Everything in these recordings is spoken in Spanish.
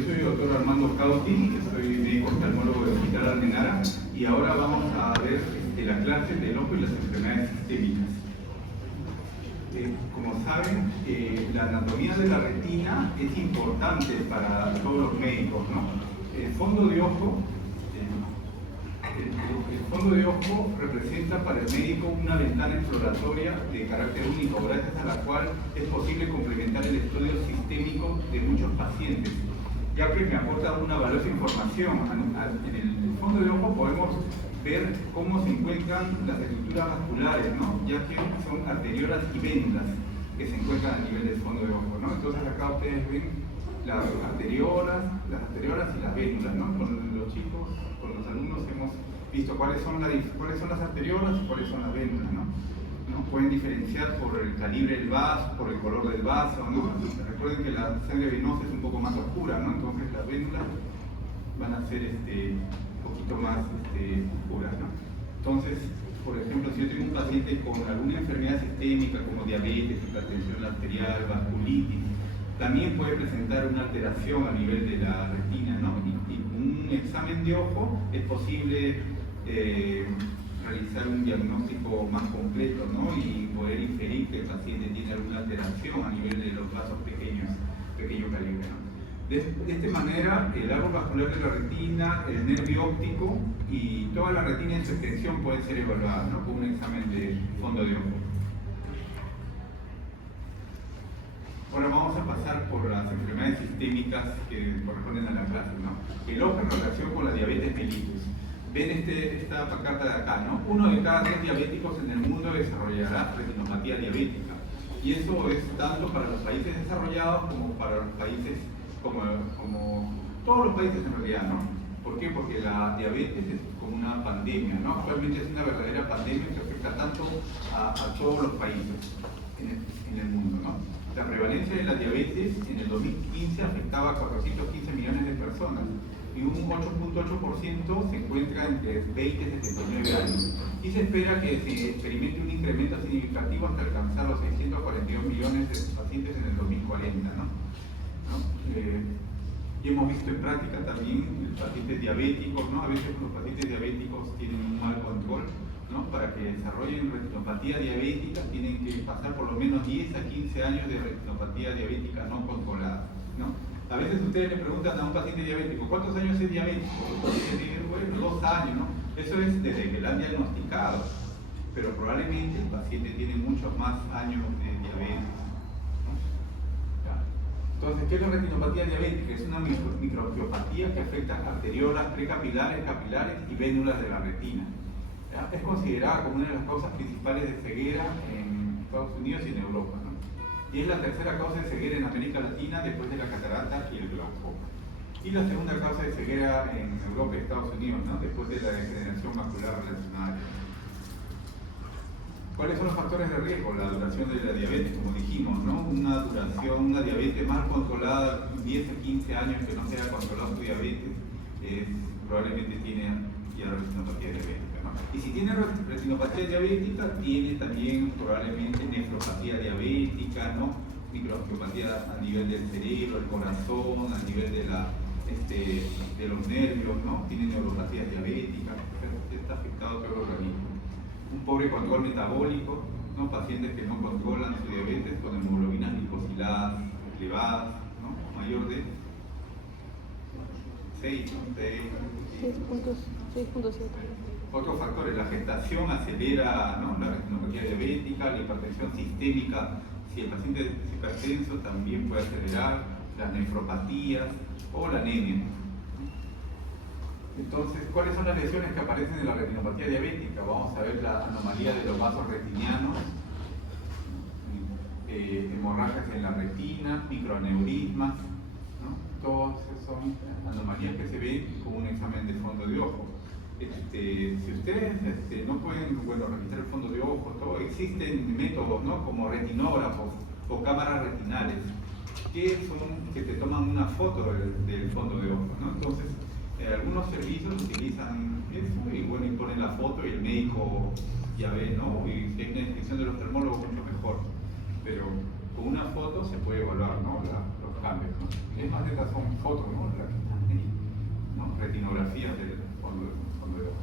Yo soy el doctor Armando Cauti, soy médico oftalmólogo del Hospital Almenara y ahora vamos a ver la clase del ojo y las enfermedades sistémicas. Como saben, la anatomía de la retina es importante para todos los médicos, ¿no? El fondo de ojo representa para el médico una ventana exploratoria de carácter único, gracias a la cual es posible complementar el estudio sistémico de muchos pacientes, ya que me aporta una valiosa información. En el fondo de ojo podemos ver cómo se encuentran las estructuras vasculares, ¿no? Ya que son arteriolas y vénulas que se encuentran a nivel del fondo de ojo, ¿no? Entonces acá ustedes ven las arteriolas y las vénulas, ¿no? Con los chicos, con los alumnos hemos visto cuáles son las arteriolas y cuáles son las vénulas, ¿no? Pueden diferenciar por el calibre del vaso, por el color del vaso, ¿no? Recuerden que la sangre venosa es un poco más oscura, ¿no? Entonces las vénulas van a ser un poquito más oscuras, ¿no? Entonces, por ejemplo, si yo tengo un paciente con alguna enfermedad sistémica como diabetes, hipertensión arterial, vasculitis, también puede presentar una alteración a nivel de la retina, ¿no? Y con un examen de ojo es posible realizar un diagnóstico más completo, ¿no? Y poder inferir que el paciente tiene alguna alteración a nivel de los vasos pequeño calibre, ¿no? De esta manera, el árbol vascular de la retina, el nervio óptico y toda la retina en su extensión pueden ser evaluadas, ¿no? Con un examen de fondo de ojo. Ahora vamos a pasar por las enfermedades sistémicas que corresponden a la clase, ¿no? El ojo en relación con la diabetes mellitus. Ven esta carta de acá, ¿no? 1 de cada 3 diabéticos en el mundo desarrollará retinopatía diabética. Y eso es tanto para los países desarrollados como para los países, como todos los países en realidad, ¿no? ¿Por qué? Porque la diabetes es como una pandemia, ¿no? Actualmente es una verdadera pandemia que afecta tanto a todos los países en el mundo, ¿no? La prevalencia de la diabetes en el 2015 afectaba a 415 millones de personas y un 8.8% se encuentra entre 20 y 79 años. Y se espera que se experimente un incremento significativo hasta alcanzar los 642 millones de pacientes en el 2040, ¿no? Y hemos visto en práctica también pacientes diabéticos, ¿no? A veces los pacientes diabéticos tienen un mal control, ¿no? Para que desarrollen retinopatía diabética tienen que pasar por lo menos 10 a 15 años de retinopatía diabética no controlada, ¿no? A veces ustedes le preguntan a un paciente diabético, ¿cuántos años es diabético? Bueno, 2 años, ¿no? Eso es desde que la han diagnosticado, pero probablemente el paciente tiene muchos más años de diabetes, ¿no? Entonces, ¿qué es la retinopatía diabética? Es una microangiopatía que afecta arteriolas, precapilares, capilares y vénulas de la retina. Es considerada como una de las causas principales de ceguera en Estados Unidos y en Europa, ¿no? Y es la tercera causa de ceguera en América Latina después de la catarata y el glaucoma. Y la segunda causa de ceguera en Europa y Estados Unidos, ¿no? Después de la degeneración macular relacionada. ¿Cuáles son los factores de riesgo? La duración de la diabetes, como dijimos, ¿no? Una diabetes más controlada, 10 a 15 años que no se haya controlado su diabetes, probablemente tiene ya retinopatía diabética, ¿no? Y si tiene retinopatía diabética, tiene también probablemente nefropatía diabética, ¿no? Microangiopatía a nivel del cerebro, el corazón, a nivel de los nervios, ¿no? Tiene neuropatía diabética, está afectado todo el organismo. Un pobre control metabólico, ¿no? Pacientes que no controlan su diabetes con hemoglobinas glicosiladas elevadas, ¿no? Mayor de 6, ¿no? 6.7. Otros factores, la gestación acelera, ¿no? La retinopatía diabética, la hipertensión sistémica, si el paciente es hipertenso también puede acelerar, las nefropatías o la anemia. Entonces, ¿cuáles son las lesiones que aparecen en la retinopatía diabética? Vamos a ver la anomalía de los vasos retinianos, hemorragias en la retina, microaneurismas, ¿no? Todas son anomalías que se ven con un examen de fondo de ojo. Si ustedes no pueden, revisar el fondo de ojo, existen métodos, ¿no? Como retinógrafos o cámaras retinales que te toman una foto del fondo de ojo, ¿no? Entonces, algunos servicios utilizan eso y ponen la foto y el médico ya ve, ¿no? Y si hay una descripción del oftalmólogo mucho mejor, pero con una foto se puede evaluar, ¿no? Los cambios, ¿no? Es más, estas son fotos, ¿no? Retinografías del fondo de ojo.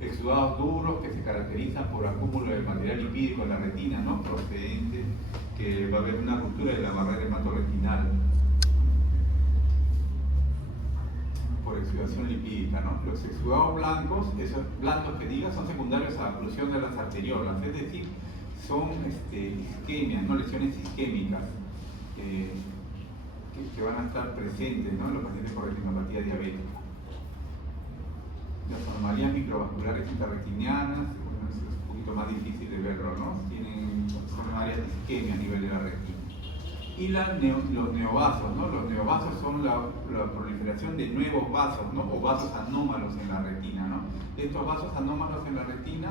Exudados duros que se caracterizan por acúmulo de material lipídico en la retina, ¿no? Procedente, que va a haber una ruptura de la barrera hematorretinal por exudación lipídica, ¿no? Los exudados blancos, esos blandos que diga, son secundarios a la oclusión de las arteriolas, es decir, son isquemias, ¿no? Lesiones isquémicas que van a estar presentes, ¿no? En los pacientes con retinopatía diabética. Las anomalías microvasculares intrarretinianas, bueno, eso es un poquito más difícil de verlo, ¿no? Son áreas de isquemia a nivel de la retina. Y los neovasos, ¿no? Los neovasos son la proliferación de nuevos vasos, ¿no? O vasos anómalos en la retina, ¿no? Estos vasos anómalos en la retina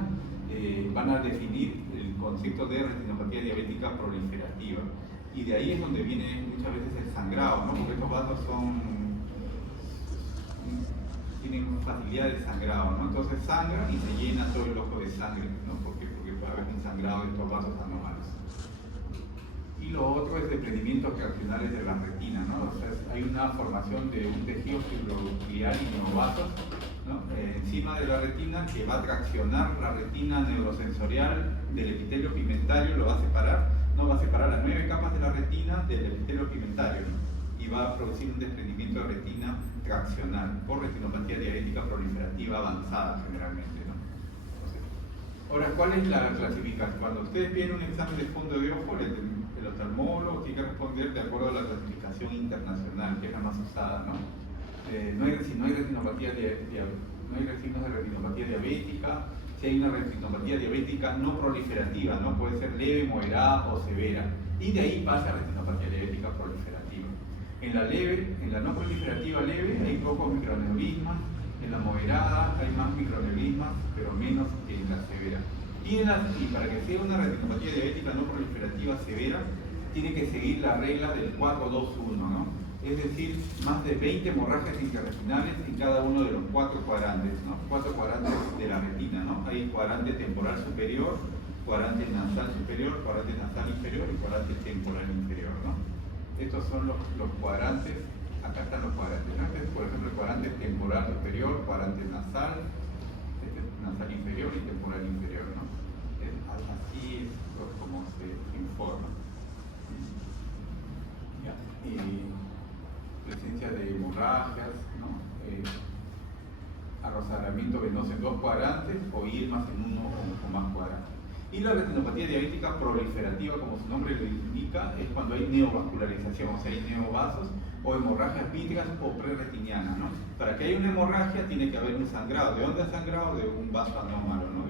van a definir el concepto de retinopatía diabética proliferativa. Y de ahí es donde viene muchas veces el sangrado, ¿no? Porque estos vasos tienen facilidad de sangrado, ¿no? Entonces sangra y se llena todo el ojo de sangre, ¿no? Porque puede haber un sangrado de estos vasos anómalos. Y lo otro es desprendimientos reaccionales de la retina, ¿no? O sea, hay una formación de un tejido fibronuclear y neovasos, ¿no? Encima de la retina, que va a traccionar la retina neurosensorial del epitelio pigmentario, lo va a separar, ¿no? Va a separar las 9 capas de la retina del epitelio pigmentario, ¿no? Y va a producir un desprendimiento de retina traccional por retinopatía diabética proliferativa avanzada generalmente, ¿no? Ahora, ¿cuál es la clasificación? Cuando ustedes piden un examen de fondo de ojo, el oftalmólogo tiene que responder de acuerdo a la clasificación internacional, que es la más usada, ¿no? No hay signos de retinopatía diabética. Si hay una retinopatía diabética no proliferativa, ¿no? Puede ser leve, moderada o severa. Y de ahí pasa a retinopatía diabética proliferativa. En la no proliferativa leve hay pocos microneurismas. En la moderada hay más microneurismas, pero menos que en la severa. Y para que sea una retinopatía diabética no proliferativa severa, tiene que seguir la regla del 4-2-1, ¿no? Es decir, más de 20 hemorragias intrarretinales en cada uno de los 4 cuadrantes, ¿no? 4 cuadrantes de la retina, ¿no? Hay cuadrante temporal superior, cuadrante nasal superior, cuadrante nasal inferior y cuadrante temporal inferior, ¿no? Estos son los cuadrantes. Acá están los cuadrantes, ¿no? Este es, por ejemplo, el cuadrante temporal superior, cuadrante nasal, nasal inferior y temporal inferior, ¿no? Así es como se informa. Ya. Presencia de hemorragias, ¿no? Arrosalamiento venoso en 2 cuadrantes o ilmas en 1 o más cuadrantes. Y la retinopatía diabética proliferativa, como su nombre lo indica, es cuando hay neovascularización, o sea, hay neovasos o hemorragias vítricas o prerretinianas, ¿no? Para que haya una hemorragia tiene que haber un sangrado. ¿De dónde ha sangrado? De un vaso anómalo, ¿no?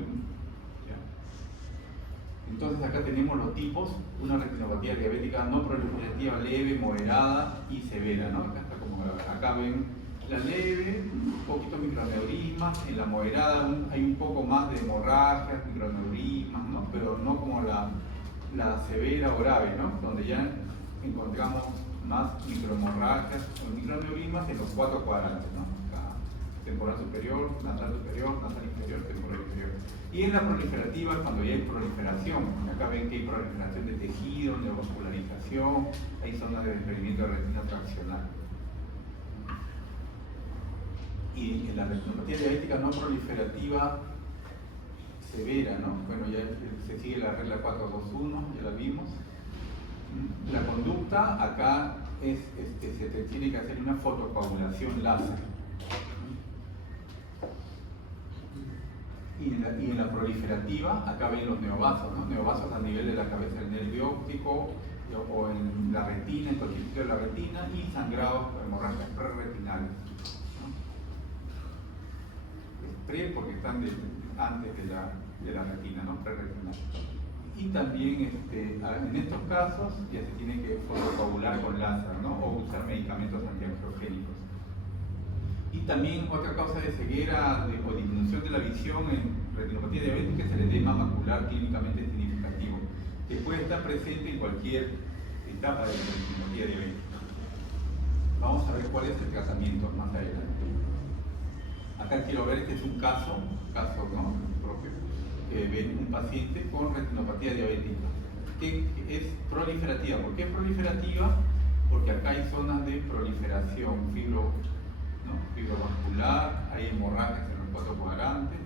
Entonces acá tenemos los tipos: una retinopatía diabética no proliferativa leve, moderada y severa, ¿no? Acá está como acá ven la leve, un poquito microneurismas. En la moderada hay un poco más de hemorragias, microneurismas, ¿no? Pero no como la severa o grave, ¿no? Donde ya encontramos más microhemorragias o microneurismas en los 4 cuadrantes, ¿no? Acá, temporal superior, nasal inferior, temporal inferior. Y en la proliferativa, cuando ya hay proliferación, acá ven que hay proliferación de tejido, neovascularización, hay zonas de desprendimiento de retina traccional. Y en la retinopatía diabética no proliferativa severa, ¿no? Bueno, ya se sigue la regla 4-2-1, ya la vimos. La conducta acá es, se tiene que hacer una fotocoagulación láser. Y en la proliferativa, acá ven los neovasos, ¿no? Neovasos a nivel de la cabeza del nervio óptico o en la retina, en cualquier sitio de la retina, y sangrados o hemorragias prerretinales, ¿no? Pre porque están antes de la retina, ¿no? Prerretinal. Y también en estos casos ya se tiene que fotocoagular con láser, ¿no? O usar medicamentos antiangiogénicos. Y también otra causa de ceguera o disminución de la visión en retinopatía diabética es el edema macular clínicamente significativo, que puede estar presente en cualquier etapa de la retinopatía diabética. Vamos a ver cuál es el tratamiento más adelante. Acá quiero ver, este es un caso, ¿no? Propio, que ven un paciente con retinopatía diabética. que es proliferativa. ¿Por qué es proliferativa? Porque acá hay zonas de proliferación fibrovascular, hay hemorragias en los 4 cuadrantes,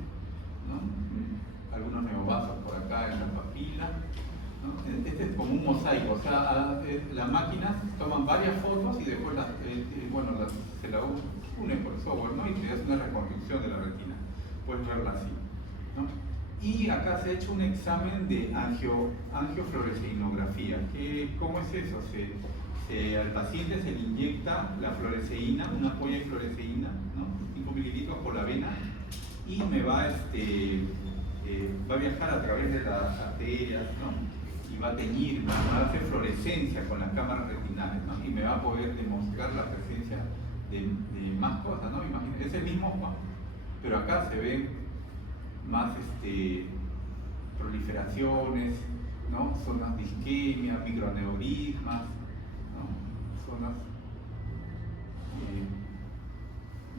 ¿no? Algunos neovasos por acá en la papila, ¿no? Este es como un mosaico, o sea, las máquinas toman varias fotos y después se la unen por software, ¿no? Y te hace una reconstrucción de la retina. Puedes verla así, ¿no? Y acá se ha hecho un examen de angiofluoresceinografía. ¿Cómo es eso? Al paciente se le inyecta la fluoresceína, una ampolla de fluoresceína, ¿no? 5 mililitros por la vena, y me va a viajar a través de las arterias, ¿no? Y va a teñir, va a hacer fluorescencia con las cámaras retinales, ¿no? Y me va a poder demostrar la presencia de más cosas, ¿no? Imagínate, es el mismo ojo, pero acá se ven más proliferaciones, ¿no? Zonas de isquemia, microaneurismas, ¿no? Zonas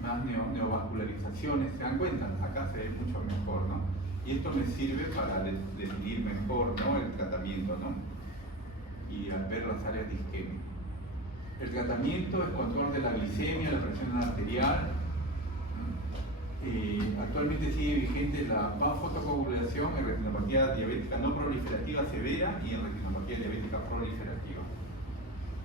más neovascularizaciones. ¿Se dan cuenta? Acá se ve mucho mejor, ¿no? Y esto me sirve para definir mejor, ¿no? El tratamiento, ¿no? Y al ver las áreas de isquemia. El tratamiento es control de la glicemia, la presión arterial. Actualmente sigue vigente la panfotocoagulación en retinopatía diabética no proliferativa severa y en retinopatía diabética proliferativa.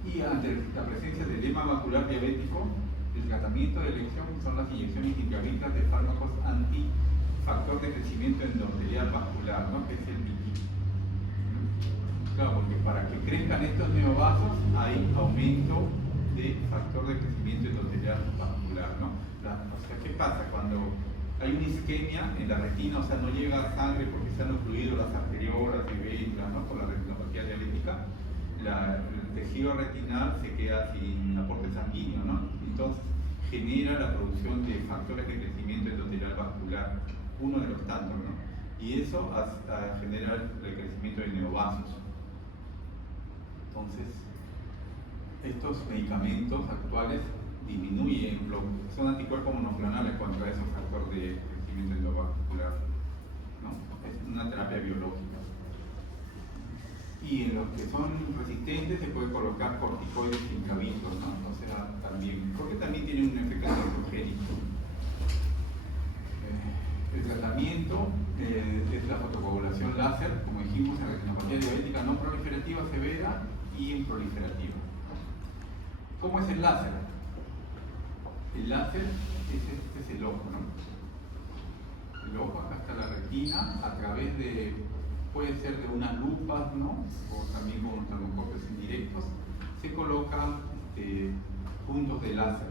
Y ante la presencia de edema macular diabético, el tratamiento de elección son las inyecciones intravítreas de fármacos antifactor de crecimiento endotelial vascular, ¿no? Que es el MICI. Claro, porque para que crezcan estos neovasos hay aumento de factor de crecimiento endotelial vascular, ¿no? O sea, ¿qué pasa? Cuando hay una isquemia en la retina, o sea, no llega sangre porque se han ocluido las arteriolas y venas, ¿no? Por la retinopatía diabética, el tejido retinal se queda sin aporte sanguíneo, ¿no? Entonces genera la producción de factores de crecimiento endotelial vascular, uno de los tantos, ¿no? Y eso genera el crecimiento de neovasos. Entonces, estos medicamentos actuales disminuyen, son anticuerpos monoclonales contra esos factores de crecimiento endovascular, ¿no? Es una terapia biológica. Y en los que son resistentes se puede colocar corticoides intravítreos, ¿no? O sea, también, porque también tiene un efecto neurogénico. El tratamiento es la fotocoagulación láser, como dijimos, en retinopatía diabética no proliferativa severa y en proliferativa. ¿Cómo es el láser? El láser es el ojo, ¿no? El ojo, acá está la retina, a través de, puede ser de unas lupas, ¿no? O también con termoscopios indirectos, se colocan puntos de láser,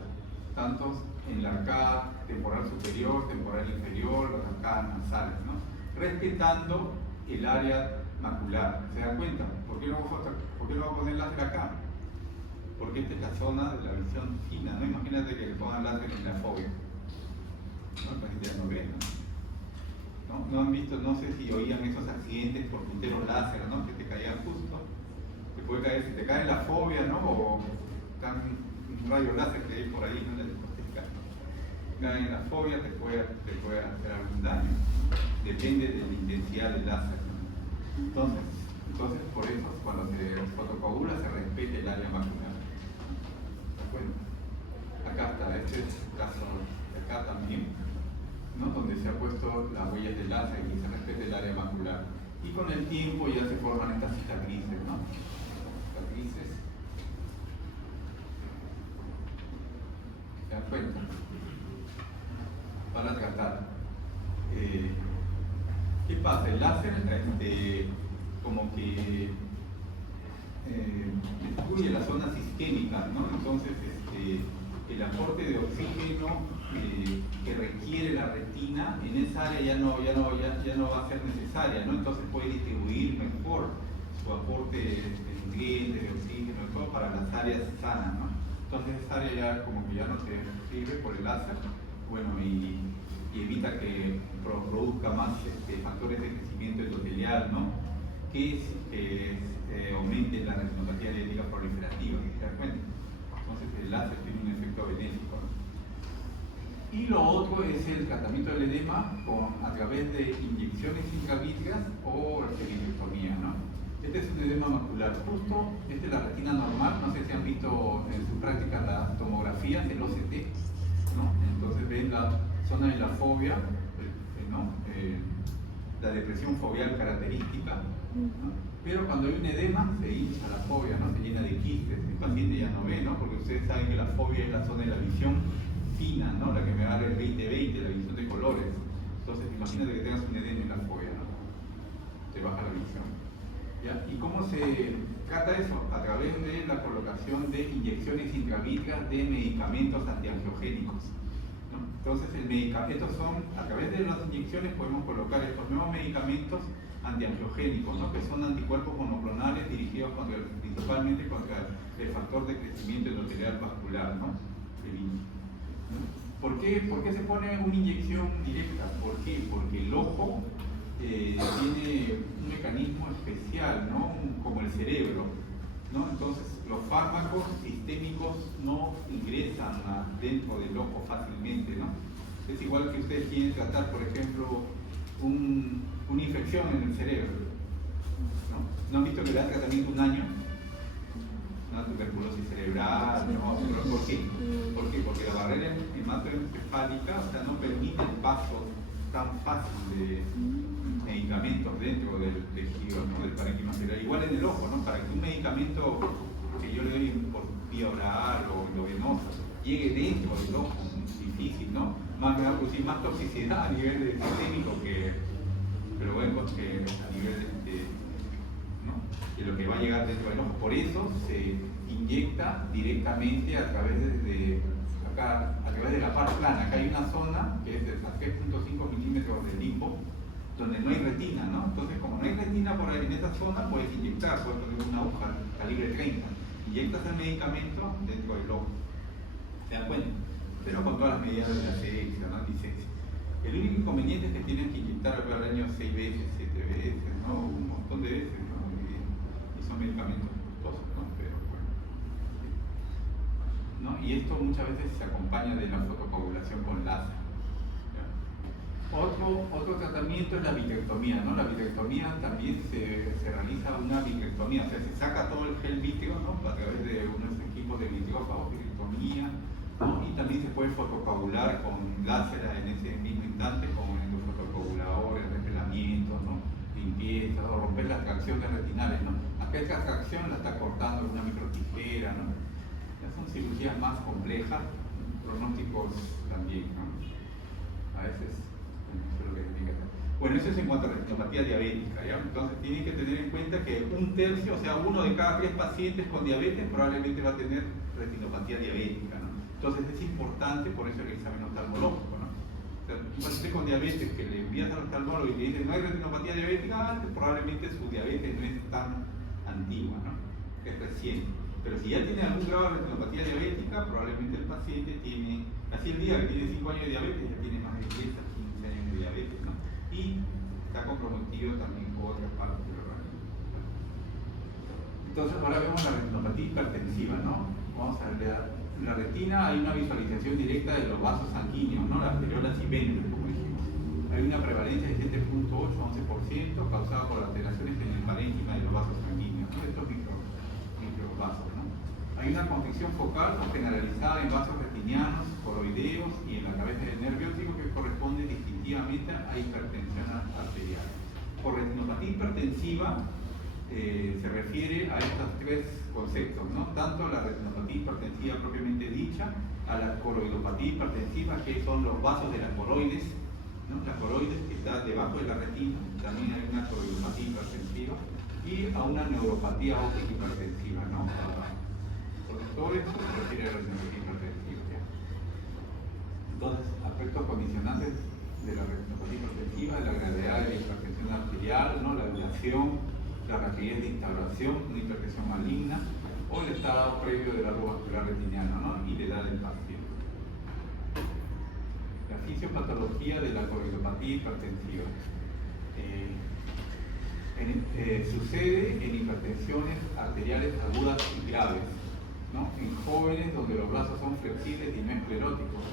tantos en la arcada temporal superior, temporal inferior, las arcadas nasales, ¿no? Respetando el área macular. ¿Se dan cuenta? ¿Por qué no voy a poner láser acá? Porque esta es la zona de la visión fina, ¿no? Imagínate que le pongan láser en la fobia, ¿no? El paciente ya no ve, ¿no? ¿No han visto, no sé si oían esos accidentes por punteros láser, ¿no? Que te caían justo, te puede caer, si te cae la fobia, ¿no? O un rayo láser que hay por ahí, ¿no? Cae en la fobia, te puede hacer algún daño, depende de la intensidad del láser, ¿no? Entonces por eso cuando se fotocoagula se respeta el área macular. Bueno, acá está, este es el caso de acá también, ¿no? Donde se ha puesto las huellas de láser y se respeta el área macular. Y con el tiempo ya se forman estas cicatrices, ¿no? Cicatrices. ¿Se dan cuenta? Para tratar. ¿Qué pasa? El láser como que destruye las zonas isquémicas, ¿no? Entonces el aporte de oxígeno que requiere la retina en esa área ya no va a ser necesaria, ¿no? Entonces puede distribuir mejor su aporte de nutrientes, de oxígeno y todo para las áreas sanas, ¿no? Entonces esa área ya como que ya no se sirve por el láser, bueno, y evita que produzca más factores de crecimiento endotelial, ¿no? Que aumente la retinopatía diabética proliferativa, ¿se dan cuenta? Entonces el láser tiene un efecto benéfico, ¿no? Y lo otro es el tratamiento del edema a través de inyecciones intravítreas o esterilectomía, ¿no? Este es un edema macular. Justo, esta es la retina normal. No sé si han visto en sus prácticas las tomografías, el OCT, ¿no? Entonces ven la zona de la fobia, ¿no? La depresión foveal característica, ¿no? Pero cuando hay un edema se hincha la fobia, ¿no? Se llena de quistes, el paciente ya no ve, ¿no? Porque ustedes saben que la fobia es la zona de la visión fina, ¿no? La que me da el 20/20, la visión de colores. Entonces imagínate que tengas un edema en la fobia, ¿no? Te baja la visión, ¿ya? ¿Y cómo se trata eso? A través de la colocación de inyecciones intravítreas de medicamentos antiangiogénicos, ¿no? Entonces estos son, a través de las inyecciones podemos colocar estos nuevos medicamentos antiangiogénicos, ¿no? Que son anticuerpos monoclonales dirigidos principalmente contra el factor de crecimiento endotelial vascular, ¿no? ¿Por qué se pone una inyección directa? ¿Por qué? Porque el ojo tiene un mecanismo especial, ¿no? Como el cerebro, ¿no? Entonces los fármacos sistémicos no ingresan dentro del ojo fácilmente, ¿no? Es igual que ustedes quieren tratar, por ejemplo, una infección en el cerebro, ¿no? ¿No han visto que le dan tratamiento un año? Una tuberculosis cerebral, ¿no? ¿Por qué? ¿Por qué? Porque la barrera hematoencefálica, o sea, no permite el paso tan fácil de medicamentos dentro del tejido, ¿no? Del parénquima cerebral. Igual en el ojo, ¿no? Para que un medicamento que yo le doy por vía oral o endovenosa llegue dentro del ojo, es difícil, ¿no? Más me va a producir más toxicidad a nivel sistémico pero bueno, que a nivel ¿no? De lo que va a llegar dentro del ojo. Por eso se inyecta directamente a través de la parte plana. Acá hay una zona que es de 3.5 milímetros del limbo, donde no hay retina, ¿no? Entonces, como no hay retina por ahí en esa zona, puedes inyectar, puedes poner una aguja calibre 30. Inyectas el medicamento dentro del ojo. ¿Se dan cuenta? Pero con todas las medidas de la asepsia, ¿no? Licencia. El único inconveniente es que tienen que inyectar al año 6 veces, 7 veces, ¿no? Un montón de veces, ¿no? Y son medicamentos costosos, ¿no? Pero bueno. ¿No? Y esto muchas veces se acompaña de la fotocoagulación con láser. Otro tratamiento es la vitrectomía, ¿no? La vitrectomía también se realiza una vitrectomía, o sea, se saca todo el gel vítreo, ¿no? A través de unos equipos de vitreófagos, vitrectomía, ¿no? Y también se puede fotocoagular con láser en ese mismo instante, con los fotocoaguladores, repelamientos, ¿no? Limpieza, o romper las tracciones retinales, ¿no? Acá esa tracción la está cortando con una microtijera, ¿no? Ya son cirugías más complejas, pronósticos también, ¿no? A veces. Bueno, eso es en cuanto a retinopatía diabética, ¿ya? Entonces tienen que tener en cuenta que un tercio, o sea, 1 de cada 3 pacientes con diabetes probablemente va a tener retinopatía diabética, ¿no? Entonces es importante, por eso el examen oftalmológico, ¿no? O sea, un paciente con diabetes que le envías al oftalmólogo y le dices no hay retinopatía diabética, probablemente su diabetes no es tan antigua, ¿no? Es reciente. Pero si ya tiene algún grado de retinopatía diabética, probablemente el paciente tiene, así el día que tiene 5 años de diabetes, ya tiene más de 10 a 15 años de diabetes, ¿no? Y está comprometido también con otras partes del organismo. Entonces ahora vemos la retinopatía hipertensiva, ¿no? Vamos a ver, la retina hay una visualización directa de los vasos sanguíneos, ¿no? Las arteriolas y venas, como dijimos. Hay una prevalencia de 7.8 a 11% causada por alteraciones en el parénquima de los vasos sanguíneos, ¿no? Estos microvasos, ¿no? Hay una constricción focal generalizada en vasos retinianos, coroideos y en la cabeza del nervio óptico que corresponde distintivamente a hipertensión arterial. Por retinopatía hipertensiva se refiere a estos 3 conceptos, ¿no? Tanto la retinopatía hipertensiva propiamente dicha, a la coroidopatía hipertensiva, que son los vasos de las coroides, ¿no? La coroides que está debajo de la retina, también hay una coroidopatía hipertensiva, y a una neuropatía óptica hipertensiva, ¿no? Todo esto se refiere a la retinopatía hipertensiva, ¿ya? Entonces, aspectos condicionantes de la retinopatía hipertensiva, la gravedad de la hipertensión arterial, ¿no? La duración, la rapidez de instauración, una hipertensión maligna, o el estado previo del árbol vascular retiniano, ¿no? Y la edad del paciente. La fisiopatología de la coroidopatía hipertensiva. Sucede en hipertensiones arteriales agudas y graves, ¿no? En jóvenes donde los brazos son flexibles y no escleróticos.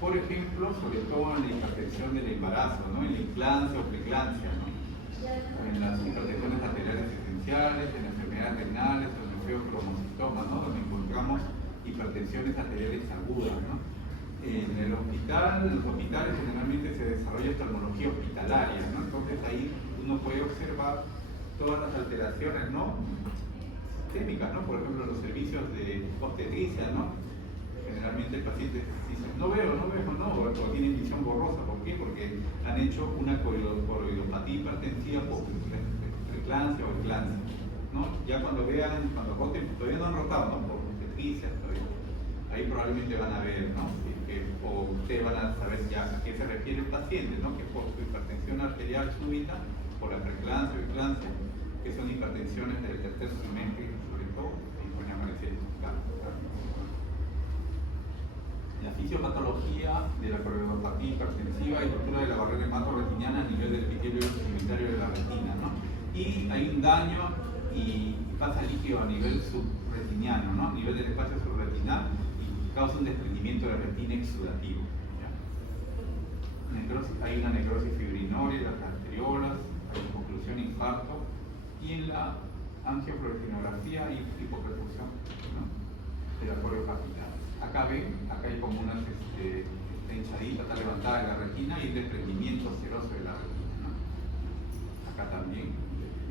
Por ejemplo, sobre todo en la hipertensión del embarazo, ¿no? En la eclampsia o preeclampsia, ¿no? En las hipertensiones arteriales esenciales. diferenciales, en enfermedades renales, en el feocromocitoma, ¿no? Donde encontramos hipertensiones arteriales agudas, ¿no? En el hospital, en los hospitales generalmente se desarrolla oftalmología hospitalaria, ¿no? Entonces ahí uno puede observar todas las alteraciones, ¿no? Sistémicas, ¿no? Por ejemplo, los servicios de obstetricia, ¿no? Generalmente el paciente dice, no veo, o tienen visión borrosa. ¿Por qué? Porque han hecho una coroidopatía hipertensiva por preeclampsia o eclampsia, ¿no? Ya cuando vean, cuando roten, todavía no han rotado, ¿no? Por obstetricia, ahí probablemente van a ver, ¿no? O ustedes van a saber ya a qué se refiere el paciente, ¿no? Que por su hipertensión arterial súbita, por la preeclampsia o eclampsia, que son hipertensiones del tercer trimestre, sobre todo, y pueden aparecer estos casos. La fisiopatología de la coroidopatía hipertensiva y ruptura de la barrera hematorretiniana a nivel del epitelio pigmentario de la retina, ¿no? Y hay un daño y pasa líquido a nivel subretiniano, ¿no? A nivel del espacio subretinal y causa un desprendimiento de la retina exudativo. Hay una necrosis fibrinoria de las arteriolas, hay conclusión infarto y en la angiofluorescinografía hay hipoperfusión, ¿no? De la coroidopatía. Acá ven, acá hay como una está hinchadita, está levantada en la retina y desprendimiento seroso de la retina, ¿no? Acá también,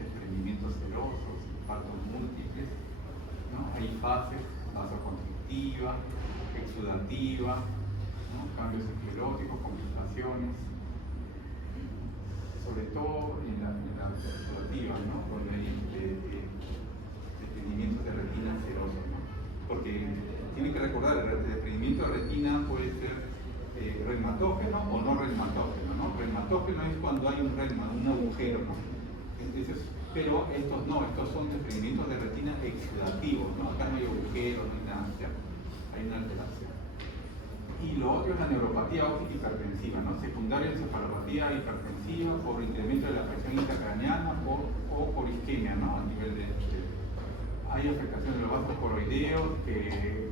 desprendimientos serosos, infartos múltiples, ¿no? Hay fases, vasoconstrictiva, exudativa, ¿no? Cambios escleróticos, complicaciones, sobre todo en la exudativa, ¿no? Donde hay desprendimientos de retina serosos, ¿no? Porque tienen que recordar, el desprendimiento de retina puede ser reumatógeno o no reumatógeno, ¿no? Reumatógeno es cuando hay un reuma, un agujero, ¿no? Entonces, pero estos no, estos son desprendimientos de retina exudativos, ¿no? Acá no hay agujeros, no hay nada, ¿ya? Hay una alteración. Y lo otro es la neuropatía óptica hipertensiva, ¿no? Secundaria encefalopatía hipertensiva por incremento de la presión intracraneana o por isquemia, ¿no? A nivel hay afectación de los vasos coroideos que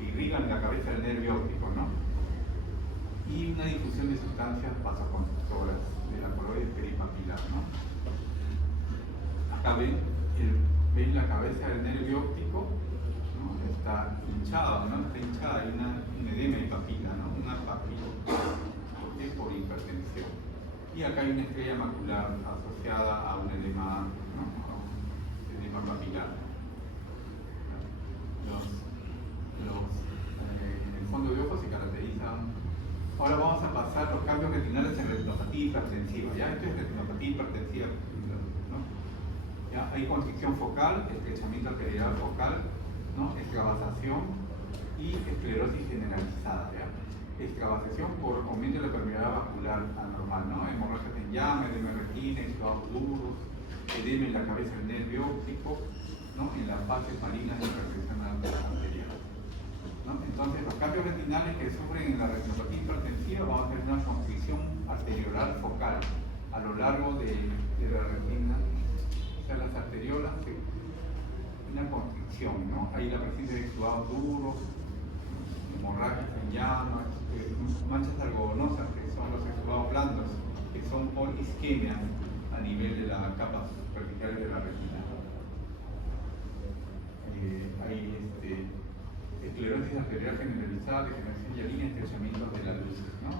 irrigan la cabeza del nervio óptico, ¿no? Y una difusión de sustancias vasoconstrictoras de la coroide peripapilar, ¿no? Acá ven la cabeza del nervio óptico, ¿no? Está hinchada, ¿no? Está hinchada, hay un edema de papila, ¿no? Una papila, ¿okay? Por hipertensión. Y acá hay una estrella macular asociada a un edema, ¿no? Edema papilar. En el fondo de ojo se caracterizan. Ahora vamos a pasar los cambios retinales en retinopatía hipertensiva. ¿Ya? Esto es retinopatía hipertensiva, ¿no? ¿Ya? Hay constricción focal, estrechamiento arterial focal, ¿no? Extravasación y esclerosis generalizada. ¿Ya? Extravasación por aumento de la permeabilidad vascular anormal, ¿no? Hemorragias en llama, edema en retina, exudados duros, edema en la cabeza del nervio óptico, ¿no? En las fases marinas de la regresión anterior, ¿no? Entonces, los cambios retinales que sufren en la retinopatía hipertensiva van a tener una constricción arteriolar focal a lo largo de la retina, o sea, las arteriolas, una constricción, ¿no? Ahí la presencia de exudados duros, hemorragias en llamas, manchas algodonosas, que son los exudados blandos, que son por isquemia a nivel de las capas superficiales de la retina. Hay esclerosis arterial generalizada, degeneración hialina, estrechamientos de las luces, ¿no?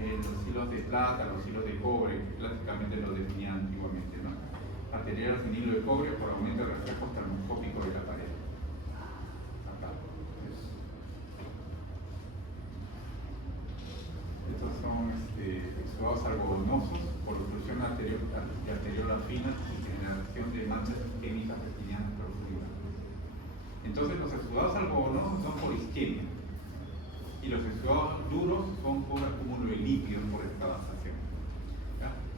Los hilos de plata, los hilos de cobre, que clásicamente lo definían antiguamente, ¿no? Arterial sin hilo de cobre por aumento del reflejo termoscópico de la pared. Acá. Estos son exudados algodonosos por oclusión arteriola fina y generación de manchas isquémicas retinianas profundas. Entonces los exudados algodonosos son por isquemia y los exudados duros son por acúmulo de líquidos por extravasación.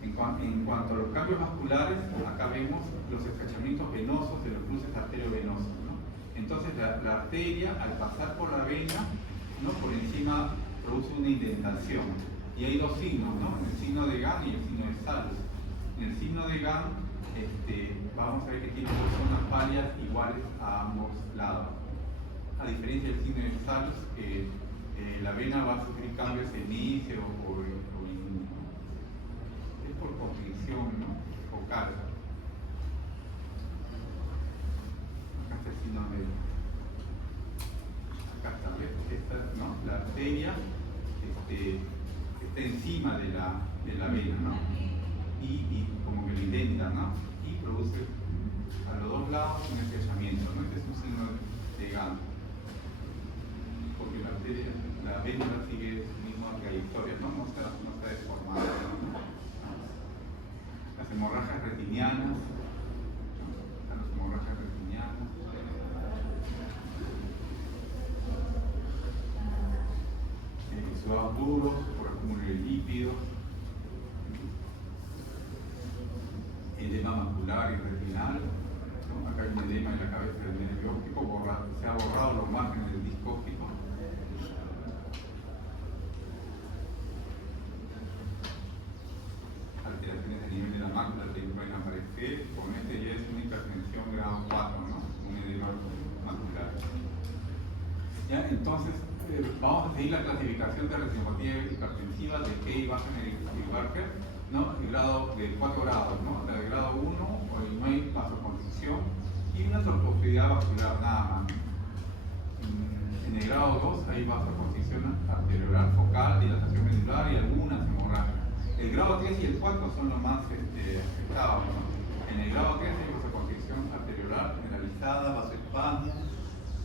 En cuanto a los cambios vasculares, acá vemos los estrechamientos venosos de los cruces arteriovenosos, ¿no? Entonces la arteria al pasar por la vena, ¿no? Por encima produce una indentación y hay dos signos, ¿no? El signo de Gahn y el signo de Salus. En el signo de Gahn vamos a ver que tiene dos zonas palias iguales a ambos lados. A diferencia del signo de Salus, la vena va a sufrir cambios en índice o es por constricción, ¿no? Focal. este signo de... Acá está, ¿ves? Esta, ¿no? La arteria está encima de la vena, ¿no? Y como que lo intenta, ¿no? Y produce a los dos lados un estrellamiento, ¿no? Este es un signo de Gantt, porque la arteria, la vena sigue su misma trayectoria, ¿no? No está deformada, ¿no? Las hemorragias retinianas, están las hemorragias retinianas. Sudados duros por acúmulo de lípidos, edema macular y retinal, ¿no? Acá hay un edema en la cabeza del nervio óptico, se ha borrado los márgenes del disco óptico. Alteraciones a nivel de la mácula que pueden aparecer, con este ya es una hipertensión grado 4, ¿no? Un edema macular. ¿Ya? Entonces, vamos a seguir la clasificación de retinopatía hipertensiva de Kay, Wagner y Barker, ¿no? El grado de 4 grados, ¿no? El grado 1, no hay vasoconstricción y una tortuosidad vascular nada más. En el grado 2 hay vasoconstricción arteriolar focal, dilatación medular y algunas hemorragias. El grado 3 y el 4 son los más afectados, ¿no? En el grado 3 hay vasoconstricción arteriolar generalizada, vasoespasmo,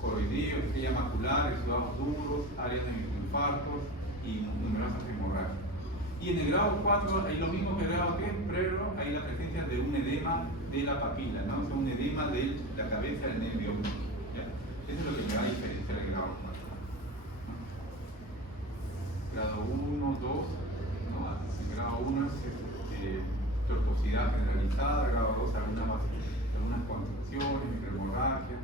coroideo, estrella macular, exudados duros, áreas de microinfartos y numerosas hemorragias. Y en el grado 4 hay lo mismo que el grado 3, pero hay la presencia de un edema de la papila, ¿no? O sea, un edema de la cabeza del nervio óptico. Eso es lo que me va a diferenciar el grado 4. ¿No? Grado 1, 2, no, el grado 1 es tortuosidad generalizada, el grado 2 algunas contracciones, microhemorragias.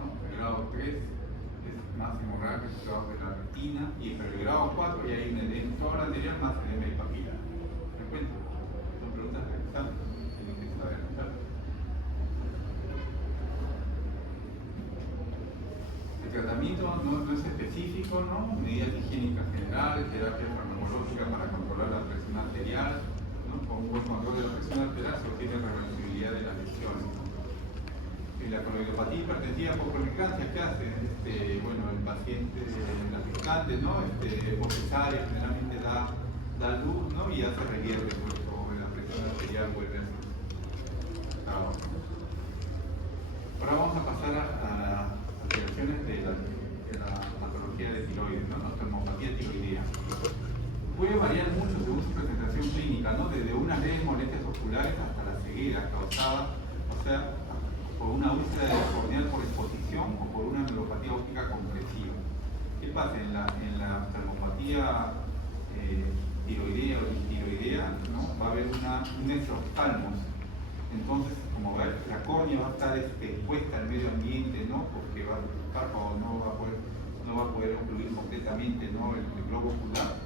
El grado 3 es más hemorragia, grado de la retina, pero el grado 4 ya hay un edema, toda la anterior más edema y papila. ¿Me cuento? Son preguntas interesantes, tienen que saber. El tratamiento no es específico, ¿no? Medidas higiénicas generales, terapia farmacológica para controlar la presión arterial, ¿no? Con un buen control de la presión arterial se obtiene reversibilidad de las lesiones. La coronariopatía hipertensiva por proliferancia, ¿qué hace? Bueno, el paciente, la gestante, ¿no? Por cesárea generalmente da luz, ¿no? Y hace relieve, sobre la presión arterial vuelve a ser. Ahora vamos a pasar a las alteraciones de la patología de tiroides, ¿no? La oftalmopatía tiroidea. Puede variar mucho según su presentación clínica, ¿no? Desde unas leves molestias oculares hasta la ceguera causada, o sea, por una úlcera corneal por exposición o por una neuropatía óptica compresiva. ¿Qué pasa? En la oftalmopatía tiroidea o tiroidea, ¿no? Va a haber un exoftalmos. Entonces, como ven, la córnea va a estar expuesta al medio ambiente, ¿no? Porque el párpado no va a poder ocluir completamente, ¿no? El globo ocular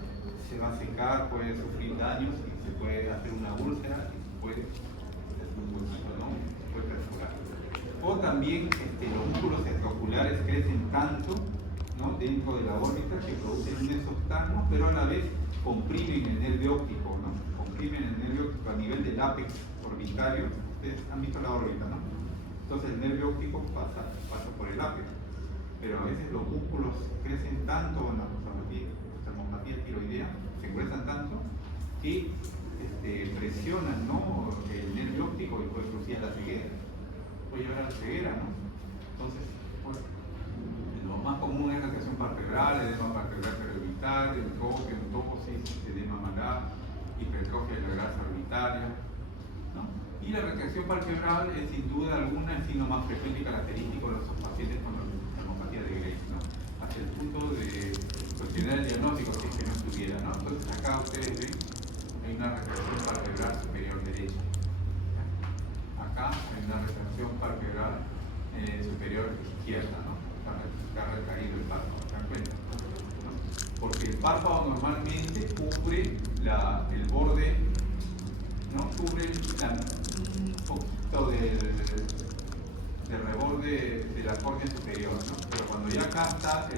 se va a secar, puede sufrir daños y se puede hacer una úlcera y se puede hacer un huequito, ¿no? Se puede perforar. O también los músculos extraoculares crecen tanto, ¿no? Dentro de la órbita que producen un exoftalmo, pero a la vez comprimen el nervio óptico, ¿no? Comprimen el nervio óptico a nivel del ápex orbitario. Ustedes han visto la órbita, ¿no? Entonces el nervio óptico pasa por el ápex, pero a veces los músculos crecen tanto en la oftalmopatía tiroidea, se gruesan tanto que presionan, ¿no? El nervio óptico y puede producir la ceguera. Puede llevar a la ceguera, ¿no? Entonces, pues, lo más común es la retracción palpebral, edema palpebral periorbital, entoposis, edema malar, hipertrofia de la grasa orbitaria, ¿no? Y la retracción palpebral es sin duda alguna el signo más frecuente y característico de los pacientes con oftalmopatía de Graves, ¿no? Hasta el punto de cuestionar el diagnóstico si es que no estuviera, ¿no? Entonces acá ustedes ven, hay una retracción palpebral superior derecha. Acá hay una retracción palpebral superior izquierda, ¿no? Está retraído el párpado, ¿se dan cuenta? ¿No? Porque el párpado normalmente cubre el borde, ¿no? Cubre un poquito del reborde de la córnea superior, ¿no? Pero cuando ya acá está, se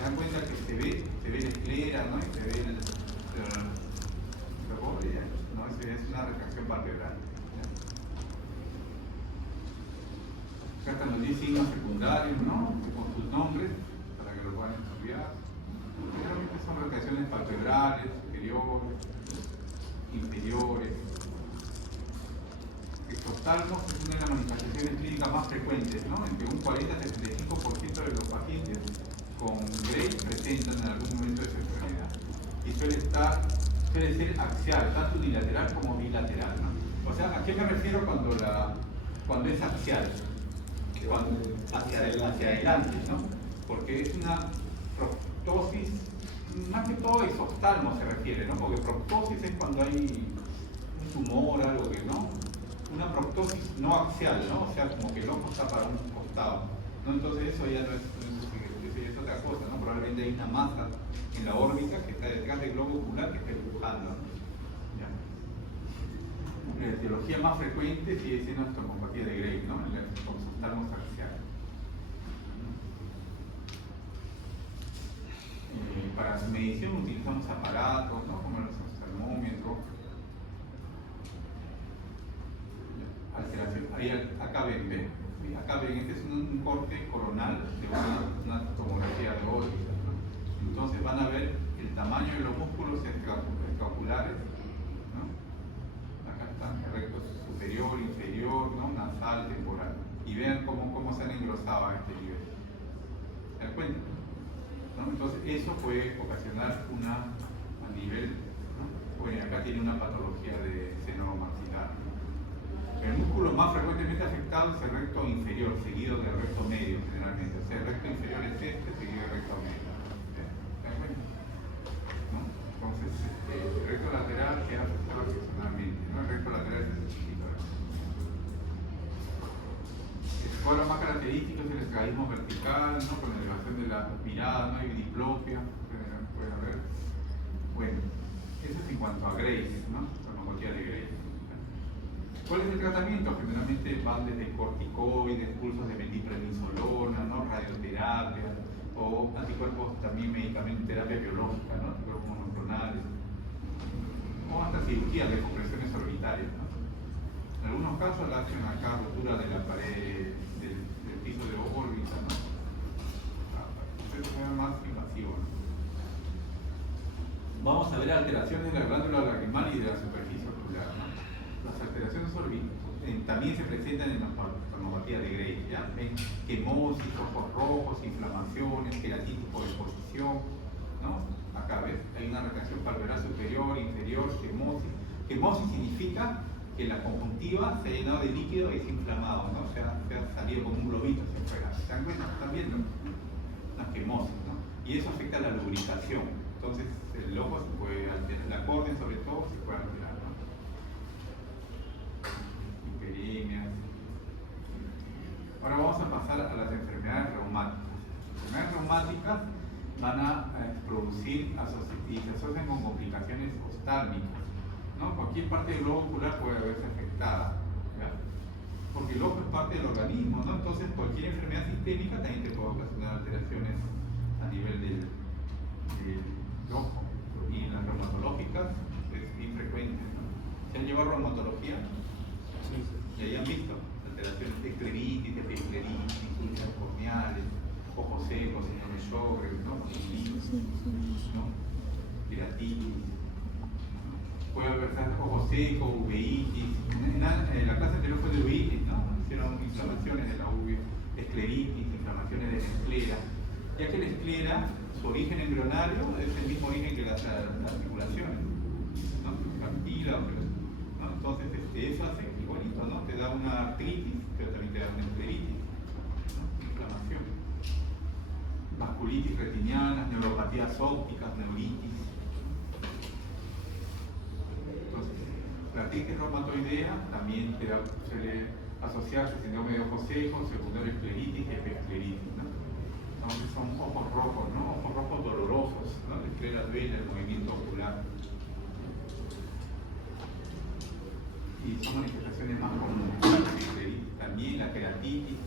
dan cuenta que se ve la esclera, ¿no? Y se ve el reborde, ¿no? Es una retracción palpebral. Acá están los 10 signos secundarios, ¿no? Con sus nombres, para que lo puedan estudiar. Generalmente son retracciones palpebrales, superiores, inferiores. Estos oftalmos es una de las manifestaciones clínicas más frecuentes, ¿no? Entre un 40 y 75% de los pacientes con Gray presentan en algún momento de su enfermedad. Y suele ser axial, tanto unilateral como bilateral, ¿no? O sea, ¿a qué me refiero cuando es axial? Cuando hacia adelante, ¿no? Porque es una proptosis, más que todo es oftalmo se refiere, ¿no? Porque proptosis es cuando hay un tumor, algo que, ¿no? Una proptosis no axial, ¿no? O sea, como que el ojo está para un costado, ¿no? Entonces eso ya no es otra cosa, ¿no? Probablemente hay una masa en la órbita que está detrás del globo ocular que está empujando, ¿no? ¿Ya? La etiología más frecuente sigue siendo la estrobopatía de Gray, ¿no? Con sus oftalmos axiales. Para su medición utilizamos aparatos, ¿no? Como los termómetros. Alteración. Ahí acá ven, ¿ven? Acá ven, este es un corte coronal de una tomografía de órbita, ¿no? Entonces van a ver el tamaño de los músculos extraoculares, ¿no? Acá están el recto superior, inferior, ¿no? Nasal, temporal. Y vean cómo se han engrosado a este nivel. ¿Se dan cuenta? ¿No? Entonces eso puede ocasionar a nivel, ¿no? Bueno, acá tiene una patología de seno maxilar, ¿no? El músculo más frecuentemente afectado es el recto inferior, seguido del recto medio generalmente. O sea, el recto inferior es este, seguido del recto medio. ¿Se dan cuenta? ¿No? Entonces, el recto lateral queda afectado excepcionalmente, ¿no? El recto lateral es el chiquito. El cuadro más característico es el escaladismo vertical, ¿no? Con la elevación de la mirada, ¿no? Y diplopia, pueden haber. Bueno, eso es en cuanto a Grace, ¿no? Tomografía de Grace. ¿Cuál es el tratamiento? Generalmente van desde corticoides, pulsos de metilprednisolona, ¿no? Radioterapia, o anticuerpos, también medicamentos, terapia biológica, ¿no? Anticuerpos monoclonales, o hasta cirugía de compresiones orbitales, ¿no? En algunos casos la hacen acá rotura de la pared del piso de órbita, ¿no? Eso es más invasivo, ¿no? Vamos a ver alteraciones de la glándula lacrimal y de la superficie ocular, ¿no? Las alteraciones también se presentan en la tomografía de Gray, ¿ya? Ven quemosis, ojos rojos, inflamaciones, queratitis por exposición, ¿no? Acá ves, hay una retracción palpebral superior, inferior, quemosis. Quemosis significa que la conjuntiva se ha llenado de líquido y se ha inflamado, ¿no? Se ha salido como un globito hacia afuera. ¿Se dan cuenta? ¿Están viendo? Una quemosis, ¿no? Y eso afecta a la lubricación. Entonces el ojo se puede alterar, la córnea sobre todo se puede alterar, ¿no? Hiperemias. Ahora vamos a pasar a las enfermedades reumáticas. Las enfermedades reumáticas van a producir y se asocian con complicaciones oftálmicas, ¿no? Cualquier parte del globo ocular puede verse afectada, ¿ya? Porque el ojo es parte del organismo, ¿no? Entonces cualquier enfermedad sistémica también te puede ocasionar alteraciones a nivel del ojo. Y en las reumatológicas es bien frecuente, ¿no? ¿Se han llevado reumatología? Sí. Y ahí han visto alteraciones de escleritis, episcleritis, úlceras corneales, ojos secos, síndrome de Sjögren, ¿no? ¿No? Queratitis. Puede haber ojos secos, uveitis. En la clase anterior fue de uveitis, ¿no? Hicieron inflamaciones de la uve, escleritis, inflamaciones de la esclera. Ya que la esclera, su origen embrionario es el mismo origen que las articulaciones, ¿no? Cartílagos, ¿no? Entonces eso hace igualito, ¿no? Te da una artritis, pero también te da una escleritis, ¿no? Inflamación. Vasculitis retinianas, neuropatías ópticas, neuritis. Entonces, la artritis reumatoidea también suele asociarse a síndrome de ojos secos, secundario escleritis y episcleritis, ¿no? Entonces son ojos rojos, ¿no? Ojos rojos dolorosos, ¿no? La esclera duele, el movimiento ocular. Y son manifestaciones más comunes. También la queratitis,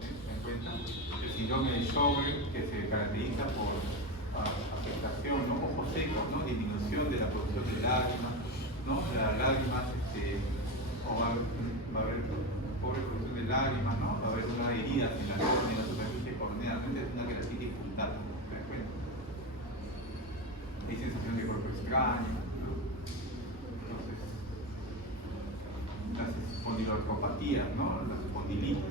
¿se dan cuenta? El síndrome de Sjögren, que se caracteriza por afectación, ¿no? Ojos secos, ¿no? Disminución de la producción de lágrimas, ¿no? Las lágrimas, va a haber pobre producción de lágrimas, mecánica, ¿no? Entonces, las espondiloartropatías, ¿no? Las espondilitis,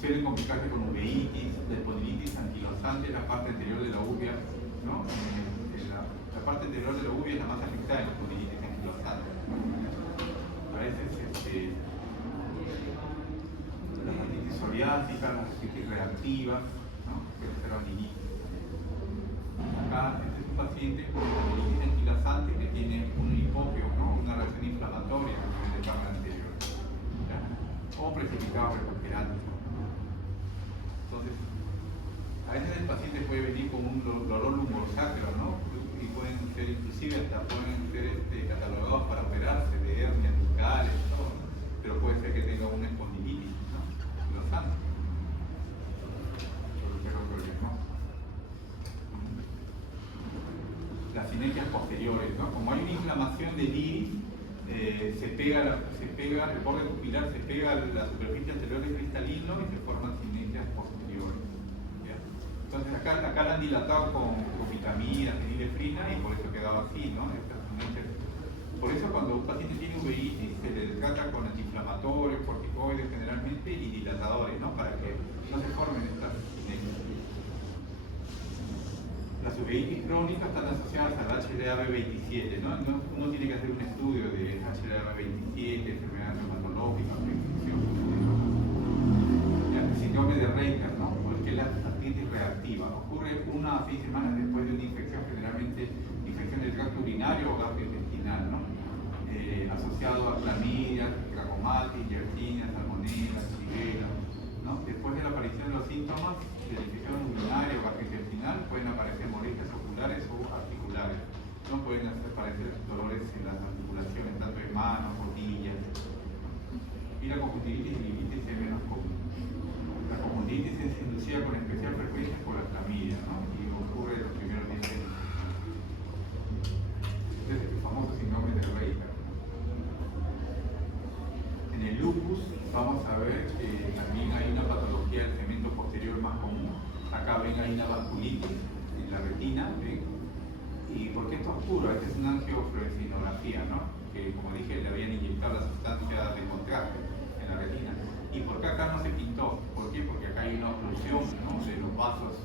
suelen complicarse con uveitis. La espondilitis anquilosante es la parte anterior de la uvea, ¿no? La parte anterior de la uvea es la más afectada en la espondilitis anquilosante. A veces las artritis psoriásicas, las artritis reactivas, ¿no? Puede ser vanilitis. Acá este es un paciente con espondilitis anquilosante que tiene un hipopio, ¿no? Una reacción inflamatoria en el cámara anterior, ¿ya? O precipitado recalquerático. Entonces, a veces el paciente puede venir con un dolor lumbalsacro, ¿no? Y pueden ser, inclusive hasta pueden ser catalogados para operarse de hernias discales, todo, ¿no? Pero puede ser que tenga una espondilitis, ¿no? Anquilosante. Las sinergias posteriores, ¿no? Como hay una inflamación del iris, se pega el borde pupilar, se pega a la superficie anterior del cristalino y se forman sinergias posteriores, ¿ya? Entonces acá la han dilatado con vitaminas, fenilefrina, y por eso quedaba así, ¿no? Por eso cuando un paciente tiene uveitis se le trata con antiinflamatorios, corticoides generalmente y dilatadores, ¿no? Para que no se formen estas sinergias. Las uveitis crónicas están asociadas al HLA-B27, ¿no? Uno tiene que hacer un estudio de HLA-B27, enfermedad reumatológica, infección. El síndrome de Raynaud, ¿no? Porque es la artritis reactiva. Ocurre 1 a 6 semanas después de una infección, generalmente infección del tracto urinario o gastrointestinal, ¿no? Asociado a clamidia, trachomatis, yersinia, salmonella, xylella, ¿no? Después de la aparición de los síntomas de la infección urinaria o gastrointestinal pueden aparecer molestias oculares o articulares, ¿no? Pueden aparecer dolores en las articulaciones, tanto en manos, rodillas, y la conjuntivitis y uveitis es menos común. La conjuntivitis es inducida con especial frecuencia por la clamidia, ¿no? Y ocurre en los primeros 10 años. Es el famoso síndrome de Raynaud. En el lupus vamos a ver que también hay una patología del segmento posterior más común. Acá ven, hay una vasculitis en la retina, ¿ven? ¿Y por qué está oscuro? Esta es una angiofluorescinografía, ¿no? Que, como dije, le habían inyectado la sustancia de contraste en la retina. ¿Y por qué acá no se pintó? ¿Por qué? Porque acá hay una oclusión, ¿no? De los vasos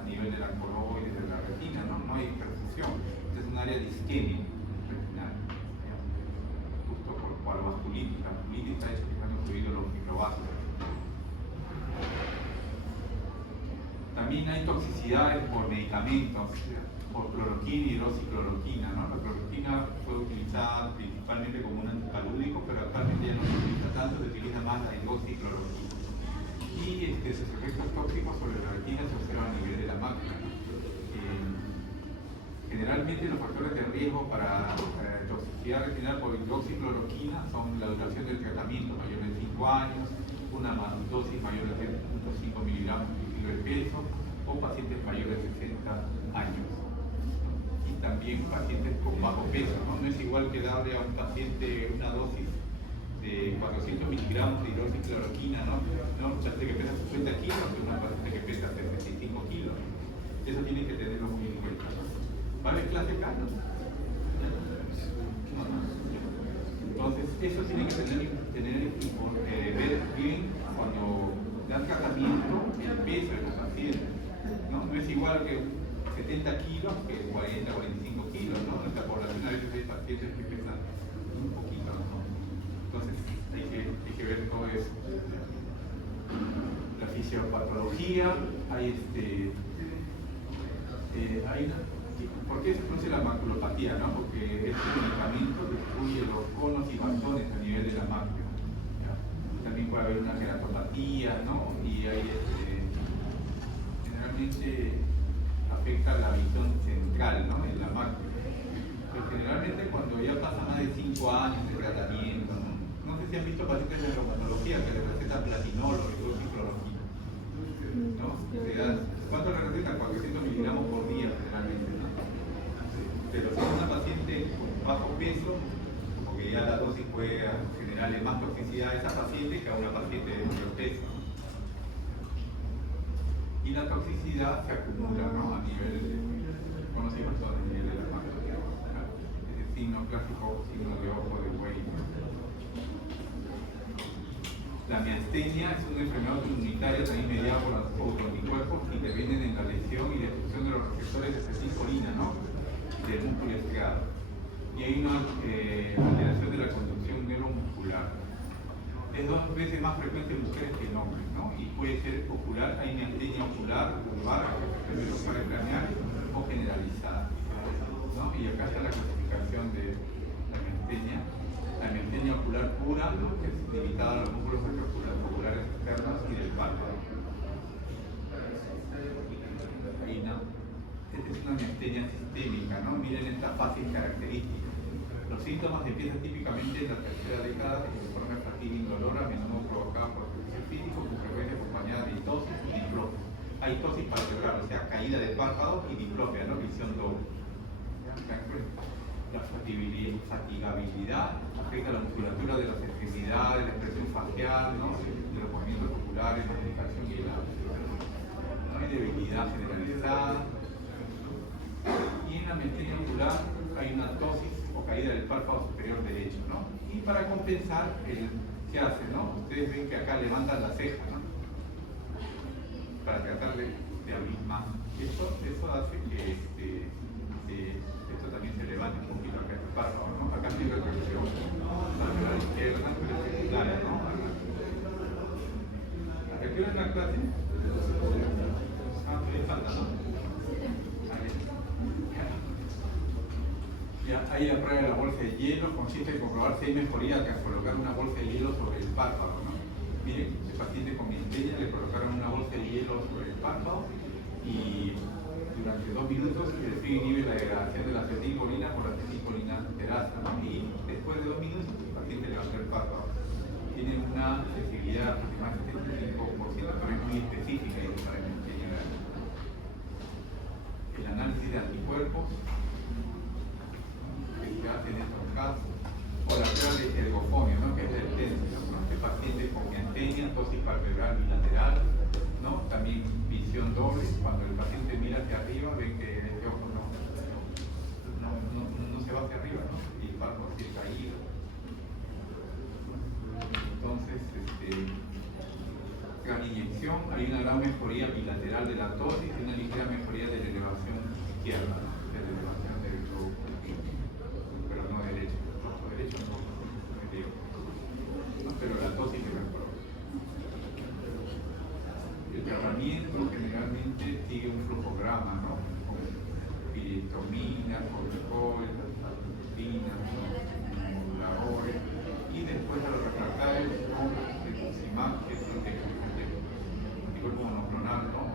a nivel de la coroides de la retina, ¿no? No hay perfusión. Esta es un área de isquemia retinal, ¿ya? Justo por la vasculitis. La vasculitis está hecha que están incluidos los microvasos. También hay toxicidades por medicamentos, por cloroquina y hidroxicloroquina, ¿no? La cloroquina fue utilizada principalmente como un antipalúdico, pero actualmente ya no se utiliza tanto, se utiliza más la hidroxicloroquina. Y sus efectos tóxicos sobre la retina se observan a nivel de la mácula, ¿no? Generalmente los factores de riesgo para toxicidad retinal por hidroxicloroquina son la duración del tratamiento mayor de 5 años, una dosis mayor de 0.5 miligramos por kilo de peso, o pacientes mayores de 60 años. Y también pacientes con bajo peso, ¿no? No es igual que darle a un paciente una dosis de 400 miligramos de hidroxicloroquina, ¿no? Un paciente que pesa 50 kilos que una paciente que pesa 65 kilos. Eso tiene que tenerlo muy en cuenta, ¿no? ¿Vale clase acá? ¿No? Entonces, eso tiene que ver bien cuando dan tratamiento el peso de los pacientes, ¿no? No es igual que 70 kilos que 40, 45 kilos, ¿no? En nuestra población a veces hay pacientes que pesan un poquito, ¿no? Entonces, hay que ver todo eso. La fisiopatología, ¿por qué se produce la maculopatía, no? Porque este medicamento destruye los conos y bastones a nivel de la mácula, ¿ya? También puede haber una queratopatía, ¿no? Y hay, generalmente afecta la visión central, ¿no? En la mácula. Pero generalmente cuando ya pasa más de 5 años de tratamiento, ¿no? No sé si han visto pacientes de reumatología que les recetan platinol o hidroxicloroquina, ¿no? ¿Cuánto le recetan? 400 miligramos por día generalmente, ¿no? Pero si es una paciente con bajo peso, porque ya la dosis puede generarle más toxicidad a esa paciente que a una paciente de mayor peso. Y la toxicidad se acumula, ¿no? A nivel de conocimiento, a nivel de la mácula. clásico signo de ojo de buey. La miastenia es una enfermedad autoinmunitaria también mediada por los autoanticuerpos que intervienen en la lesión y destrucción de los receptores de acetilcolina, ¿no? Del músculo estriado. Y hay una alteración de la conducción neuromuscular. Es 2 veces más frecuente en mujeres que en hombres, ¿no? Y puede ser ocular, hay miastenia ocular, vulvar, local craneal o generalizada, ¿no? Y acá está la clasificación de la miastenia. La miastenia ocular pura, ¿no? Que es limitada a los músculos oculares externos y del párpado. Ahí, ¿no? Esta es una miastenia sistémica, ¿no? Miren estas fases características. Los síntomas empiezan típicamente en la tercera década de forma fatiga indolora, a menudo provocada por ejercicio físico, con frecuencia acompañada de tosis y diplopia. Hay tosis palpebral, o sea, caída de párpado y diplopia, ¿no? Visión doble. La fatigabilidad afecta a la musculatura de las extremidades, la expresión facial, ¿no? De los movimientos oculares, la comunicación y la... ¿no? Hay debilidad generalizada. Y en la miastenia ocular hay una tosis o caída del párpado superior derecho, ¿no? Y para compensar, ¿qué hace, no? Ustedes ven que acá levantan la ceja, ¿no? Para tratar de abrir más. Eso hace que esto también se levante un poquito acá el párpado, ¿no? Acá tiene la reacción a la izquierda, pero secundaria, ¿no? ¿A qué hora es la clase? Todavía falta, ¿no? Ahí la prueba de la bolsa de hielo consiste en comprobar si hay mejoría al colocar una bolsa de hielo sobre el párpado, ¿no? Miren, el paciente con miastenia le colocaron una bolsa de hielo sobre el párpado y durante 2 minutos el frío inhibe la degradación de la acetilcolina por la acetilcolinasterasa, ¿no? Y después de 2 minutos el paciente levanta el párpado. Tiene una sensibilidad aproximadamente del 75%, pero es muy específica y para el miastenia grave. El análisis de anticuerpos que se hace en estos casos, o la prueba de ergofonio, ¿no? Que es el tensio, ¿no? Este paciente con miastenia, tosis palpebral bilateral, ¿no? También visión doble. Cuando el paciente mira hacia arriba, ven que este ojo no se va hacia arriba, ¿no? Y el párpado sigue caído. Entonces, gran inyección, hay una gran mejoría bilateral de la tosis y una ligera mejoría de la elevación izquierda, ¿no? De la elevación del globo, pero no derecho. El derecho no digo. No, pero la tosis se mejoró. El tratamiento generalmente sigue un flujograma, ¿no? Con piritomina, corticol, aspirina, moduladores, y después a los refractarios con rituximab, que es un anticuerpo monoclonal, ¿no?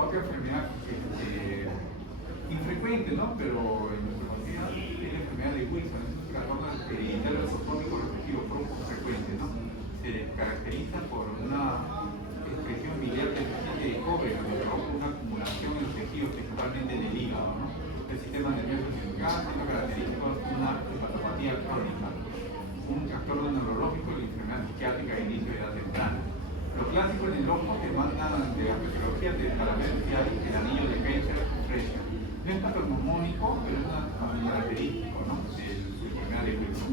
Otra enfermedad infrecuente, ¿no? Pero en neurología es la enfermedad de Wilson, es un trastorno hereditario autosómico recesivo poco frecuente, ¿no? Se caracteriza por una expresión biliar deficiente de cobre, que provoca una acumulación en los tejidos, principalmente en el hígado, ¿no? El sistema nervioso central tiene características de una hepatopatía crónica, un trastorno neurológico y la enfermedad psiquiátrica de inicio de edad temprana. Lo clásico en el ojo que mandan de la fisiología para ver si hay el anillo de Kaiser Frecha. No es patognomónico, pero es un característico, ¿no? De la enfermedad de Wilson.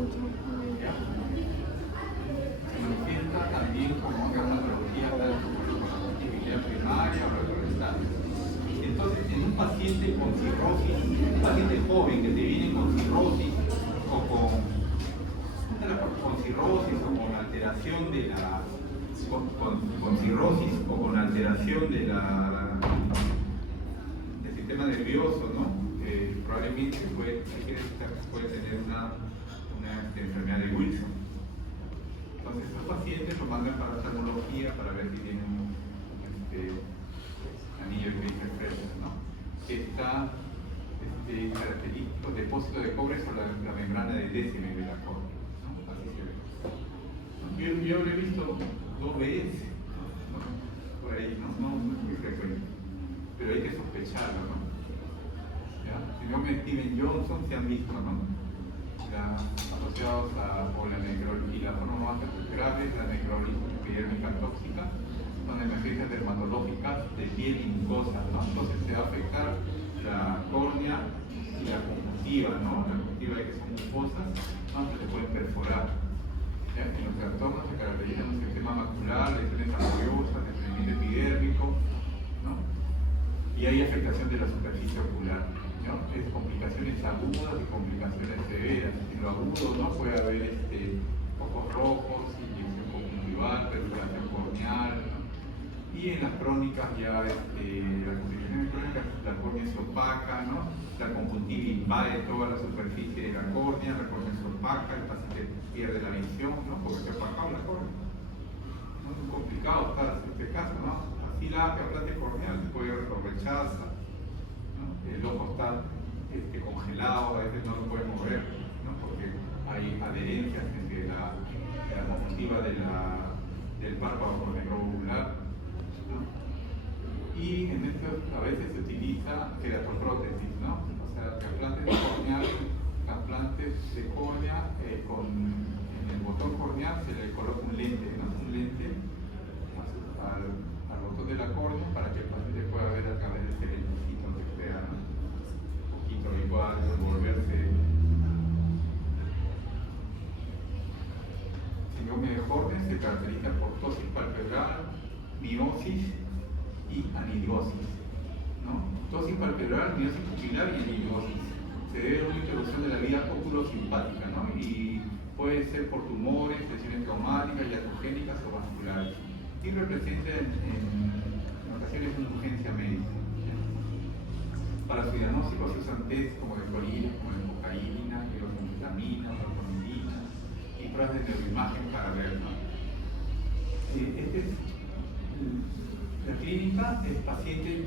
¿Ya? Se manifiesta también como una patología tanto por la actividad primaria o rectal. Entonces, en un paciente con cirrosis, un paciente joven que te viene con cirrosis o con cirrosis o con alteración de la con cirrosis o con alteración del sistema nervioso, ¿no? Probablemente puede tener una enfermedad de Wilson. Entonces, estos pacientes lo mandan para oftalmología para ver si tienen anillo de Kaiser-Fresh, ¿no? Que está característico depósito de cobre sobre la membrana de décime de la córnea, ¿no? Así se ve. Yo lo he visto 2 veces, ¿no? Por ahí, ¿no? No es muy frecuente, pero hay que sospecharlo, ¿no? ¿Ya? Si no, Steven Johnson se han visto, ¿no? Ya, asociados a la necrosis y la forma más grave, la necrosis epidérmica tóxica, son emergencias dermatológicas de piel y mucosa, ¿no? Entonces se va a afectar la córnea y la conjuntiva fosas, ¿no? Que se pueden perforar. ¿Ya? En los trastornos se caracterizan un sistema macular, lesiones apoyosas, desprendimiento epidérmico, ¿no? Y hay afectación de la superficie ocular, ¿no? Es complicaciones agudas y complicaciones severas. En lo agudo, ¿no? Puede haber ojos rojos, inyección conjuntival, perforación corneal, ¿no? Y en las crónicas ya las complicaciones crónicas, la córnea se opaca, ¿no? La conjuntiva invade toda la superficie de la córnea se opaca, el paciente pierde la visión, ¿no? Porque se ha opacado la córnea. ¿No? Es muy complicado estar en este caso, ¿no? Así la aplante corneal lo rechaza, ¿no? El ojo está congelado, a veces no lo puede mover, ¿no? Porque hay adherencias entre la conjuntiva del párpado con el globo ocular, ¿no? Y en esto a veces se utiliza queratoprótesis, ¿no? O sea, trasplantes corneales, trasplantes de córnea en el botón corneal se le coloca un lente, ¿no? Un lente al botón de la córnea para que el paciente pueda ver a través de ese lentecito que crea, ¿no? Un poquito y pueda desenvolverse. Síndrome de Horner se caracteriza por ptosis palpebral, miosis y anidrosis, ¿no? Ptosis palpebral, miosis pupilar y anidrosis. Se debe a una interrupción de la vía oculosimpática, ¿no? Y puede ser por tumores, lesiones traumáticas, iatrogénicas o vasculares. Y representa en ocasiones una urgencia médica. Para su diagnóstico se usan test como de clorina, como de cocaína, hidroxantilamina, valproinidina y pruebas de neuroimagen para ver, ¿no? La clínica es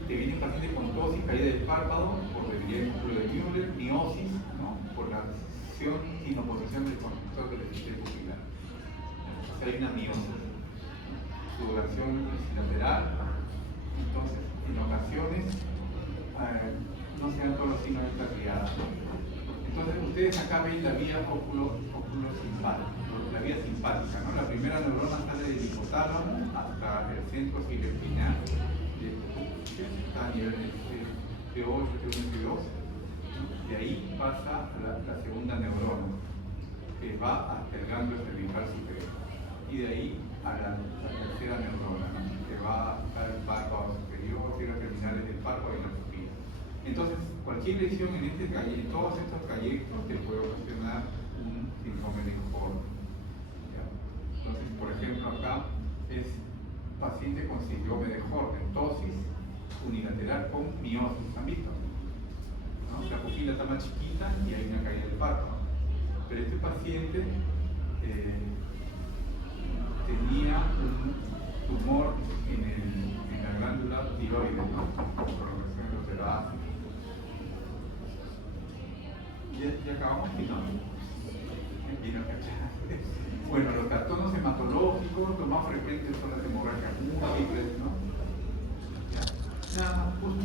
te viene paciente con tosis, caída del párpado por debilidad del músculo de Müller, miosis, ¿no? Por la acción sin oposición del conductor del sistema pupilar. O sea, hay una miosis. Su duración es lateral, entonces en ocasiones no se dan todos los signos de esta triada. Entonces ustedes acá ven la vía oculosimpática, la vía simpática, ¿no? La primera neurona sale del hipotálamo hasta el centro cilioespinal, está a nivel T8, T1, T2. De ahí pasa la segunda neurona, que va hasta el ganglio cervical superior. Y de ahí a la tercera neurona, ¿no? Que va al párpado superior, tierras terminales del párpado y la pupila. Entonces, cualquier lesión en todos estos trayectos te puede ocasionar un síndrome de Horner. Entonces, por ejemplo, acá es paciente con síndrome de Horner, tosis unilateral con miosis, ¿han visto? ¿No? La pupila está más chiquita y hay una caída del párpado. Pero este paciente tenía un tumor en la glándula tiroides, ¿no? Prolongación de los heráceos. ¿Ya acabamos? No. Bueno, los trastornos hematológicos, los más frecuentes son las hemorragias múltiples, ¿no? Ya. Nada más, justo.